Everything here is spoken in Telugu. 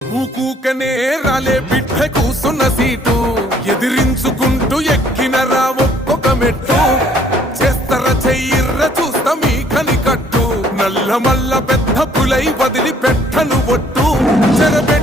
ఊకూకనే రాలే బిడ్డ కూసున్న సీటు ఎదిరించుకుంటూ ఎక్కినరా ఒక్కొక్క మెట్టు చేస్తర చెయ్యిర్ర చూస్తా మీ కని కట్టు నల్ల మల్ల పెద్ద పులై వదిలి పెట్టను ఒట్టు చెరబె